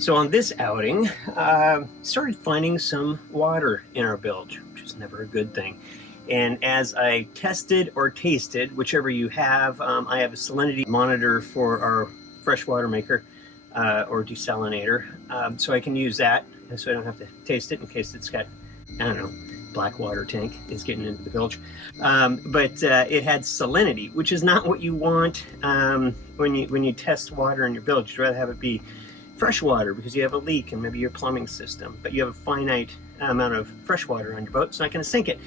So on this outing, started finding some water in our bilge, which is never a good thing. And as I tested or tasted, whichever you have, I have a salinity monitor for our freshwater maker or desalinator, so I can use that, so I don't have to taste it in case it's got, I don't know, black water tank is getting into the bilge. But it had salinity, which is not what you want when you test water in your bilge. You'd rather have it be fresh water because you have a leak and maybe your plumbing system, but you have a finite amount of fresh water on your boat. It's not going to sink it.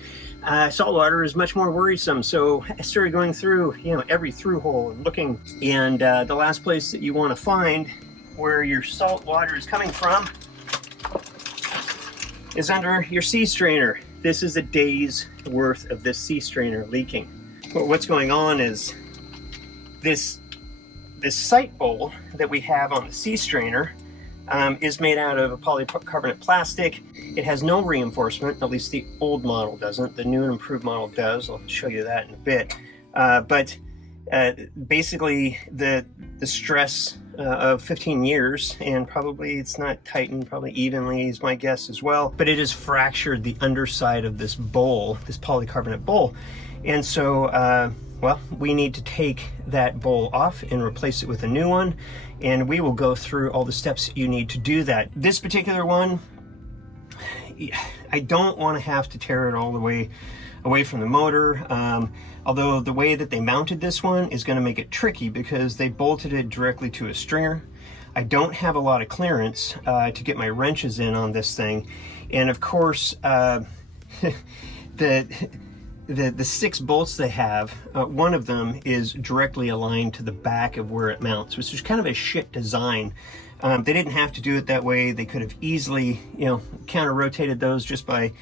Salt water is much more worrisome. So I started going through, every through hole and looking. And the last place that you want to find where your salt water is coming from is under your sea strainer. This is a day's worth of this sea strainer leaking. But what's going on is this sight bowl that we have on the sea strainer is made out of a polycarbonate plastic. It has no reinforcement, at least the old model doesn't. The new and improved model does. I'll show you that in a bit. But basically the stress of 15 years, and probably it's not tightened probably evenly is my guess as well, but it has fractured the underside of this bowl, this polycarbonate bowl. And so well, we need to take that bowl off and replace it with a new one, and we will go through all the steps you need to do that. This particular one, I don't want to have to tear it all the way away from the motor, although the way that they mounted this one is going to make it tricky because they bolted it directly to a stringer. I don't have a lot of clearance to get my wrenches in on this thing, and of course the 6 bolts they have, one of them is directly aligned to the back of where it mounts, which is kind of a shit design. They didn't have to do it that way. They could have easily, counter rotated those just by,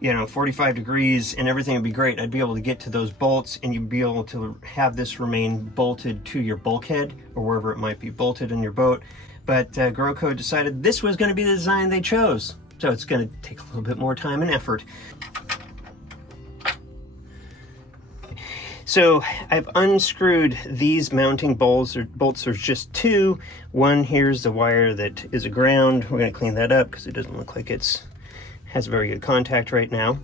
45 degrees and everything would be great. I'd be able to get to those bolts and you'd be able to have this remain bolted to your bulkhead or wherever it might be bolted in your boat. But Groco decided this was going to be the design they chose. So it's going to take a little bit more time and effort. So I've unscrewed these mounting bolts. There's just 2. One, here's the wire that is a ground. We're going to clean that up because it doesn't look like it has very good contact right now.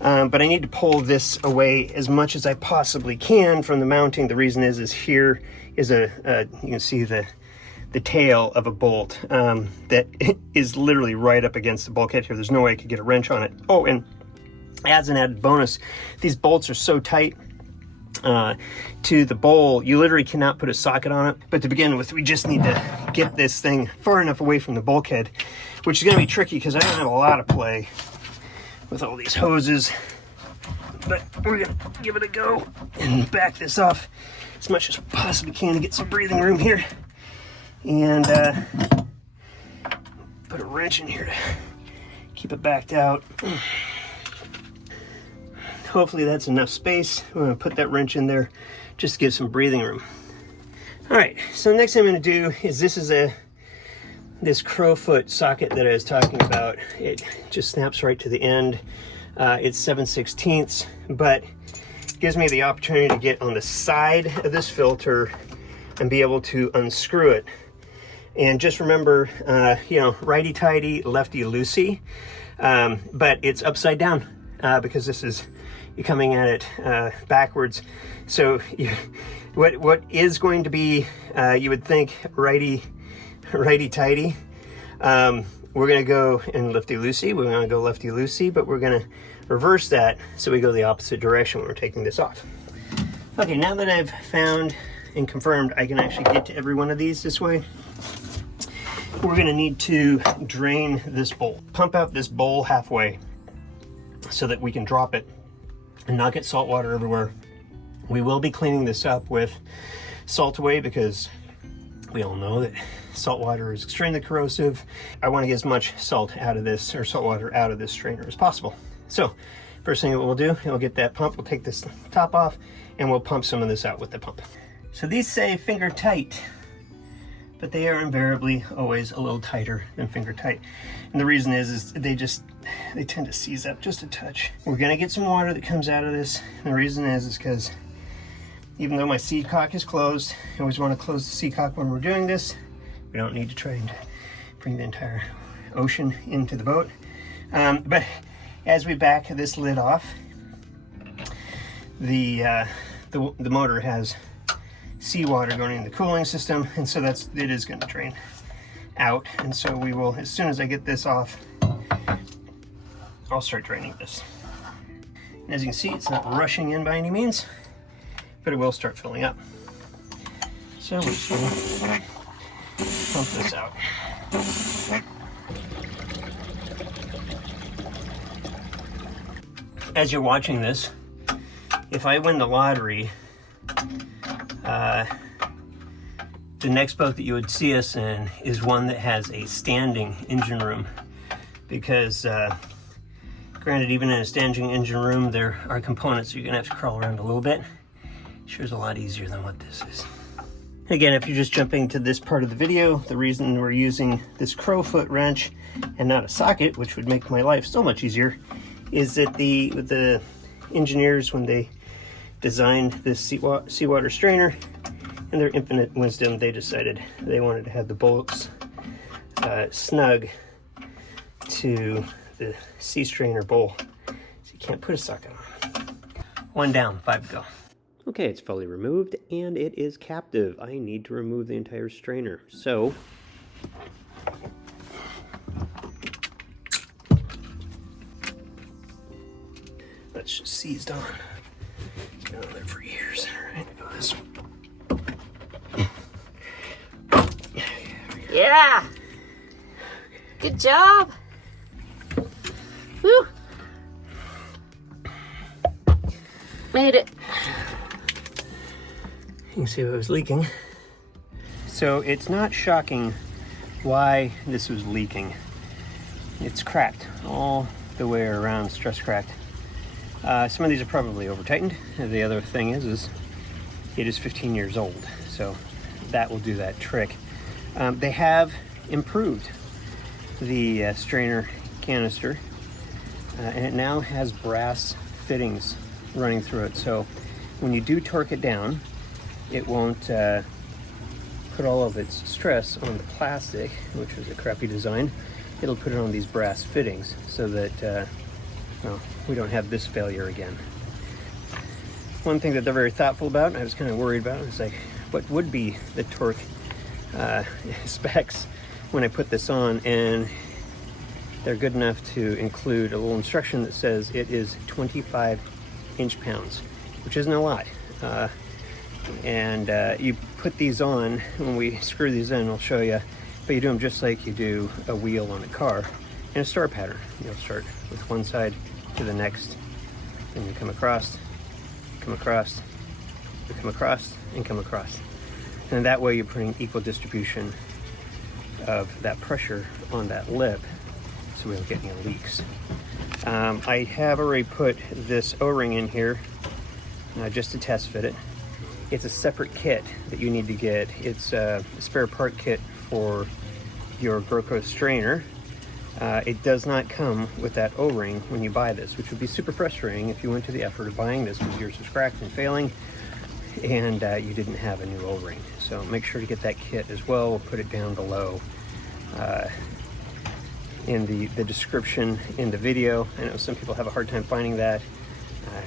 But I need to pull this away as much as I possibly can from the mounting. The reason is here is you can see the tail of a bolt that is literally right up against the bulkhead here. There's no way I could get a wrench on it. Oh, and as an added bonus, these bolts are so tight to the bowl, you literally cannot put a socket on it. But to begin with, we just need to get this thing far enough away from the bulkhead, which is going to be tricky because I don't have a lot of play with all these hoses. But we're going to give it a go and back this off as much as we possibly can to get some breathing room here. And put a wrench in here to keep it backed out. Hopefully that's enough space. I'm going to put that wrench in there just to give some breathing room. All right, so the next thing I'm going to do is this Crowfoot socket that I was talking about. It just snaps right to the end. It's 7/16, but it gives me the opportunity to get on the side of this filter and be able to unscrew it. And just remember, righty-tighty, lefty-loosey, but it's upside down because this is you're coming at it backwards. So what is going to be, you would think, righty-tighty, we're going to go in lefty-loosey. We're going to go lefty-loosey, but we're going to reverse that so we go the opposite direction when we're taking this off. Okay, now that I've found and confirmed I can actually get to every one of these this way, we're going to need to drain this bowl. Pump out this bowl halfway so that we can drop it and not get salt water everywhere. We will be cleaning this up with salt away because we all know that salt water is extremely corrosive. I want to get as much salt out of this, or salt water out of this strainer as possible. So first thing that we'll do, we'll get that pump, we'll take this top off and we'll pump some of this out with the pump. So these say finger tight, but they are invariably always a little tighter than finger tight. And the reason is they tend to seize up just a touch. We're gonna get some water that comes out of this. And the reason is because even though my seacock is closed, I always want to close the seacock when we're doing this. We don't need to try and bring the entire ocean into the boat. But as we back this lid off, the motor has seawater going in the cooling system, and so it is going to drain out. And so we will, as soon as I get this off, I'll start draining this. And as you can see, it's not rushing in by any means, but it will start filling up. So we're just going to pump this out. As you're watching this, if I win the lottery, the next boat that you would see us in is one that has a standing engine room, because granted, even in a standing engine room, there are components you're gonna have to crawl around a little bit. Sure is a lot easier than what this is. Again, if you're just jumping to this part of the video, the reason we're using this Crowfoot wrench and not a socket, which would make my life so much easier, is that the engineers, when they designed this seawater strainer, in their infinite wisdom, they decided they wanted to have the bolts snug to the sea strainer bowl, so you can't put a socket on. 1 down, 5 to go. Okay, it's fully removed and it is captive. I need to remove the entire strainer. So that's just seized on. It's been on there for years. All right, go this one. Yeah! Good job! Woo! Made it. You can see what was leaking. So it's not shocking why this was leaking. It's cracked all the way around, stress cracked. Some of these are probably over tightened. The other thing is it is 15 years old, so that will do that trick. They have improved the strainer canister, and it now has brass fittings running through it. So when you do torque it down, it won't put all of its stress on the plastic, which was a crappy design. It'll put it on these brass fittings so that well, we don't have this failure again. One thing that they're very thoughtful about, and I was kind of worried about, is like, what would be the torque specs when I put this on, and they're good enough to include a little instruction that says it is 25 inch-pounds, which isn't a lot. And you put these on, when we screw these in, I'll show you, but you do them just like you do a wheel on a car in a star pattern. You'll start with one side to the next, then you come across, come across, you come across, and come across. And that way you're putting equal distribution of that pressure on that lip, so we don't get any leaks. I have already put this O-ring in here just to test fit it. It's a separate kit that you need to get. It's a spare part kit for your Groco strainer. It does not come with that O-ring when you buy this, which would be super frustrating if you went to the effort of buying this because yours was cracked and failing and you didn't have a new O-ring. So make sure to get that kit as well. We'll put it down below in the description in the video. I know some people have a hard time finding that.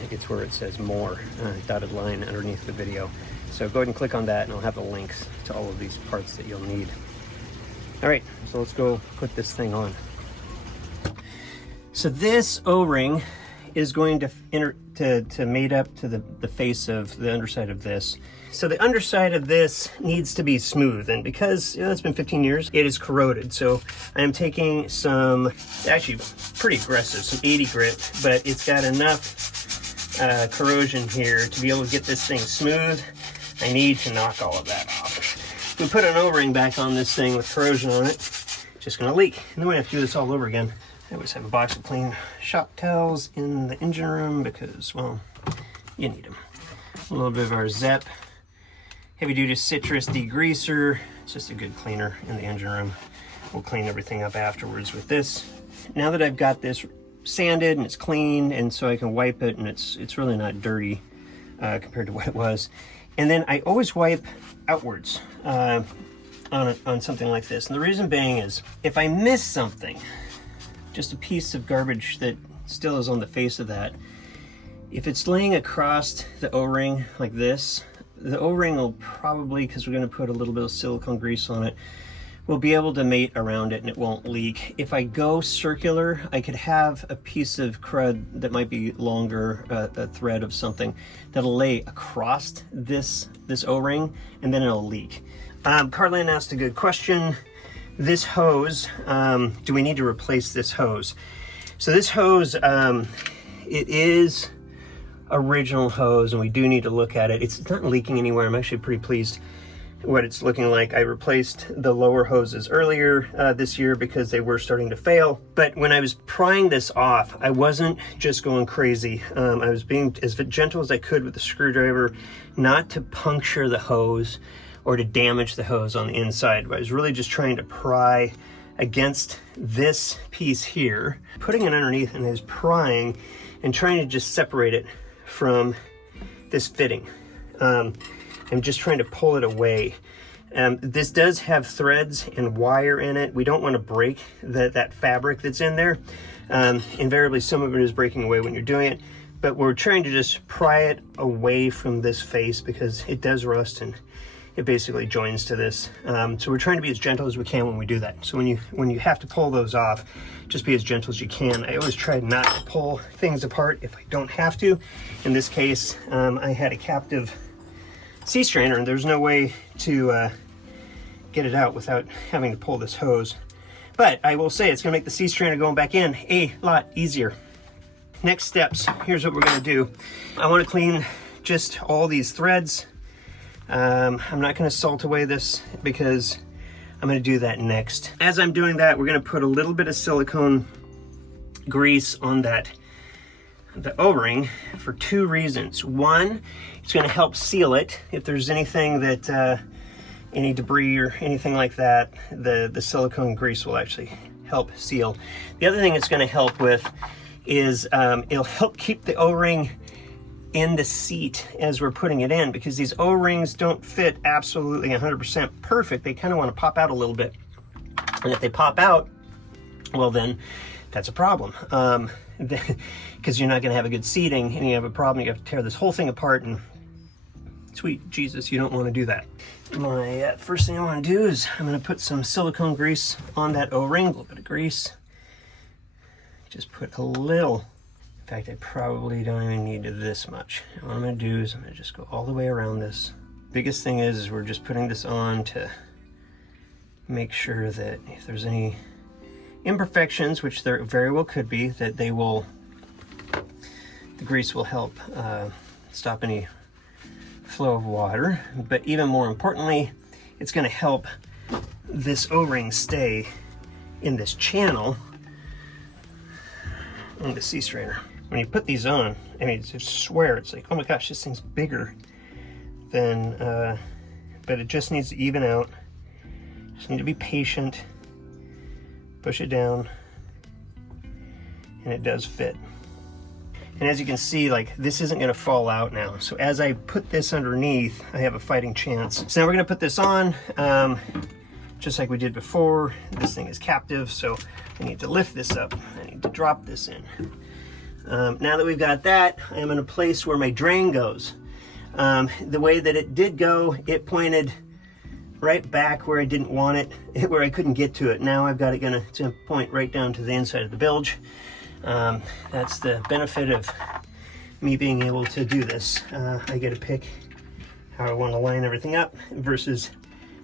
It's where it says more, dotted line underneath the video. So go ahead and click on that and I'll have the links to all of these parts that you'll need. All right, so let's go put this thing on. So this O-ring is going to mate up to the face of the underside of this. So the underside of this needs to be smooth, and because it's been 15 years, it is corroded. So I am taking some, actually pretty aggressive, some 80 grit, but it's got enough corrosion here to be able to get this thing smooth. I need to knock all of that off. If we put an O-ring back on this thing with corrosion on it, it's just gonna leak. And then we have to do this all over again. I always have a box of clean shop towels in the engine room because, well, you need them. A little bit of our Zep heavy duty citrus degreaser. It's just a good cleaner in the engine room. We'll clean everything up afterwards with this. Now that I've got this sanded and it's clean, and so I can wipe it, and it's really not dirty compared to what it was. And then I always wipe outwards. on something like this. And the reason being is if I miss something, just a piece of garbage that still is on the face of that, if it's laying across the O-ring like this, the O-ring will probably, because we're going to put a little bit of silicone grease on it, we'll be able to mate around it and it won't leak. If I go circular, I could have a piece of crud that might be longer, a thread of something, that'll lay across this O-ring and then it'll leak. Carlin asked a good question. This hose, do we need to replace this hose? So this hose, it is original hose and we do need to look at it. It's not leaking anywhere. I'm actually pretty pleased what it's looking like. I replaced the lower hoses earlier this year because they were starting to fail. But when I was prying this off, I wasn't just going crazy. I was being as gentle as I could with the screwdriver, not to puncture the hose or to damage the hose on the inside. But I was really just trying to pry against this piece here, putting it underneath, and I was prying and trying to just separate it from this fitting. I'm just trying to pull it away. This does have threads and wire in it. We don't want to break that fabric that's in there. Invariably, some of it is breaking away when you're doing it, but we're trying to just pry it away from this face because it does rust and it basically joins to this. So we're trying to be as gentle as we can when we do that. So when you have to pull those off, just be as gentle as you can. I always try not to pull things apart if I don't have to. In this case, I had a captive sea strainer and there's no way to get it out without having to pull this hose. But I will say it's gonna make the sea strainer going back in a lot easier. Next steps, here's what we're gonna do. I wanna clean just all these threads. I'm not going to salt away this because I'm going to do that next. As I'm doing that, we're going to put a little bit of silicone grease on the O-ring for two reasons. One, it's going to help seal it. If there's anything that, any debris or anything like that, the silicone grease will actually help seal. The other thing it's going to help with is it'll help keep the O-ring in the seat as we're putting it in, because these O-rings don't fit absolutely 100% perfect. They kind of want to pop out a little bit. And if they pop out, well then that's a problem. Because you're not going to have a good seating and you have a problem. You have to tear this whole thing apart, and sweet Jesus, you don't want to do that. My first thing I want to do is I'm going to put some silicone grease on that O-ring, a little bit of grease. Just put a little. In fact, I probably don't even need this much. And what I'm going to do is I'm going to just go all the way around this. Biggest thing is we're just putting this on to make sure that if there's any imperfections, which there very well could be, that the grease will help stop any flow of water. But even more importantly, it's going to help this O-ring stay in this channel on the sea strainer. When you put these on, I mean, I swear, it's like, oh my gosh, this thing's bigger than, but it just needs to even out. Just need to be patient, push it down, and it does fit. And as you can see, like, this isn't gonna fall out now. So as I put this underneath, I have a fighting chance. So now we're gonna put this on, just like we did before. This thing is captive, so I need to lift this up. I need to drop this in. Now that we've got that, I am in a place where my drain goes. The way that it did go, it pointed right back where I didn't want it, where I couldn't get to it. Now I've got it gonna point right down to the inside of the bilge. That's the benefit of me being able to do this. I get to pick how I want to line everything up versus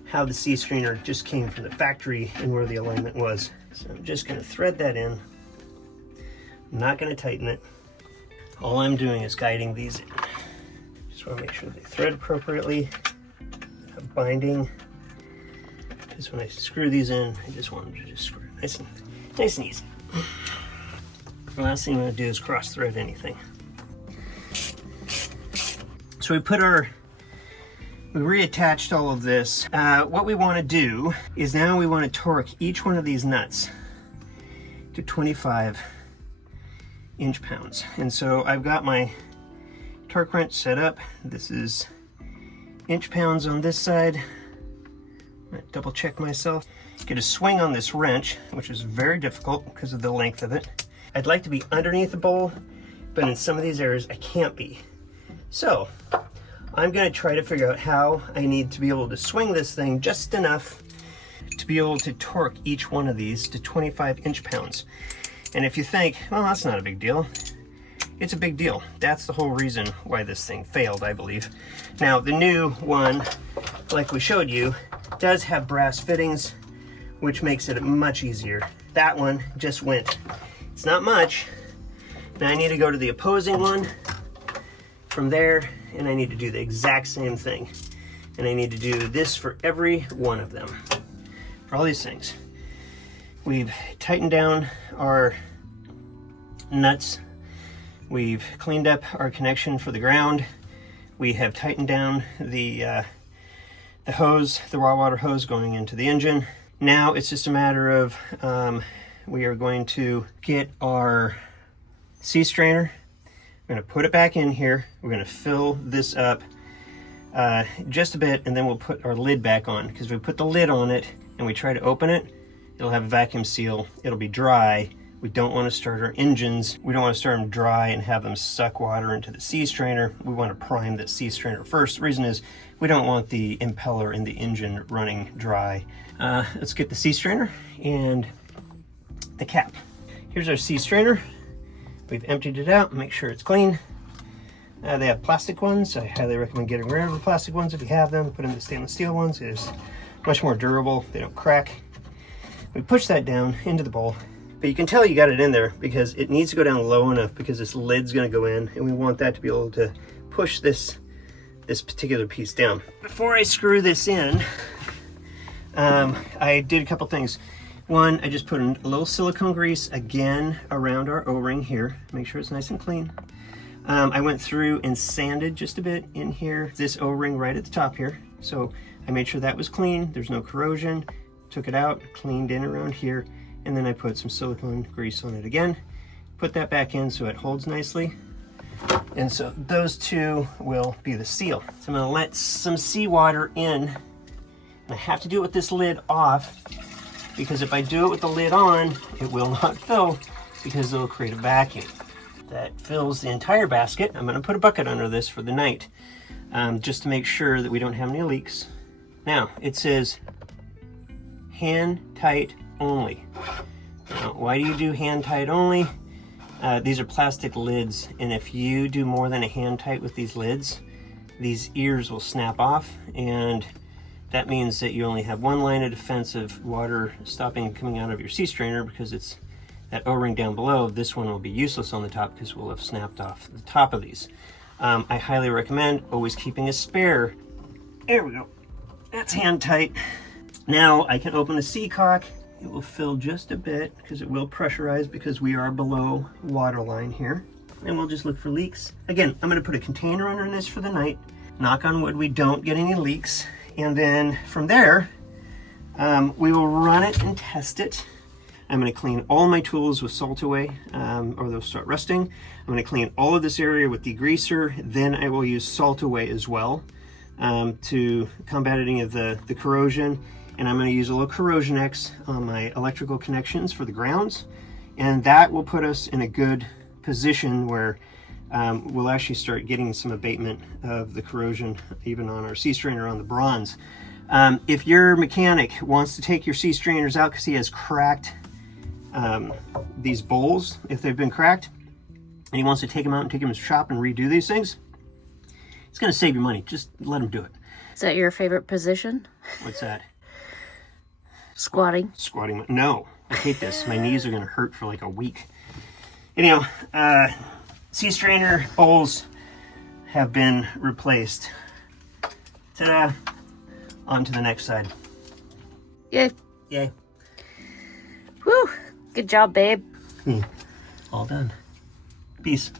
how the sea strainer just came from the factory and where the alignment was. So I'm just going to thread that in. I'm not going to tighten it. All I'm doing is guiding these in. Just want to make sure they thread appropriately. I'm binding. Because when I screw these in, I just want them to just screw nice and easy. The last thing I'm going to do is cross thread anything. So we reattached all of this. What we want to do is now we want to torque each one of these nuts to 25 inch-pounds. And so I've got my torque wrench set up. This is inch-pounds on this side, I'm gonna double check myself. Get a swing on this wrench, which is very difficult because of the length of it. I'd like to be underneath the bowl, but in some of these areas I can't be. So I'm gonna try to figure out how I need to be able to swing this thing just enough to be able to torque each one of these to 25 inch-pounds. And if you think, well, that's not a big deal, it's a big deal. That's the whole reason why this thing failed, I believe. Now, the new one, like we showed you, does have brass fittings, which makes it much easier. That one just went. It's not much. Now I need to go to the opposing one from there, and I need to do the exact same thing. And I need to do this for every one of them. For all these things. We've tightened down our nuts. We've cleaned up our connection for the ground. We have tightened down the hose, the raw water hose going into the engine. Now it's just a matter of we are going to get our sea strainer. We're going to put it back in here. We're going to fill this up just a bit, and then we'll put our lid back on, because if we put the lid on it and we try to open it, it'll have a vacuum seal. It'll be dry. We don't want to start our engines. We don't want to start them dry and have them suck water into the sea strainer. We want to prime the sea strainer first. The reason is we don't want the impeller in the engine running dry. Let's get the sea strainer and the cap. Here's our sea strainer. We've emptied it out. Make sure it's clean. They have plastic ones. I highly recommend getting rid of the plastic ones if you have them. Put in the stainless steel ones. It's much more durable. They don't crack. We push that down into the bowl. But you can tell you got it in there because it needs to go down low enough, because this lid's going to go in, and we want that to be able to push this particular piece down. Before I screw this in, I did a couple things. One, I just put a little silicone grease again around our O-ring here. Make sure it's nice and clean. I went through and sanded just a bit in here, this O-ring right at the top here. So I made sure that was clean. There's no corrosion. Took it out, cleaned in around here, and then I put some silicone grease on it again. Put that back in so it holds nicely. And so those two will be the seal. So I'm gonna let some seawater in. And I have to do it with this lid off, because if I do it with the lid on, it will not fill, because it'll create a vacuum. That fills the entire basket. I'm gonna put a bucket under this for the night, just to make sure that we don't have any leaks. Now, it says hand tight only. Now, why do you do hand tight only? These are plastic lids, and if you do more than a hand tight with these lids, these ears will snap off, and that means that you only have one line of defense of water stopping coming out of your sea strainer, because it's that O-ring down below. This one will be useless on the top because we'll have snapped off the top of these. I highly recommend always keeping a spare. There we go. That's hand tight. Now I can open the seacock. It will fill just a bit because it will pressurize, because we are below water line here. And we'll just look for leaks. Again, I'm going to put a container under this for the night. Knock on wood, we don't get any leaks. And then from there, we will run it and test it. I'm going to clean all my tools with salt away, or they'll start rusting. I'm going to clean all of this area with degreaser. Then I will use salt away as well to combat any of the corrosion. And I'm going to use a little Corrosion X on my electrical connections for the grounds. And that will put us in a good position where we'll actually start getting some abatement of the corrosion, even on our sea strainer on the bronze. If your mechanic wants to take your sea strainers out because he has cracked these bowls, if they've been cracked, and he wants to take them out and take them to the shop and redo these things, it's going to save you money. Just let him do it. Is that your favorite position? What's that? Squatting. Squatting. No, I hate this. My knees are going to hurt for like a week. Anyhow, sea strainer bowls have been replaced. Ta-da! On to the next side. Yay. Yay. Whew. Good job, babe. All done. Peace.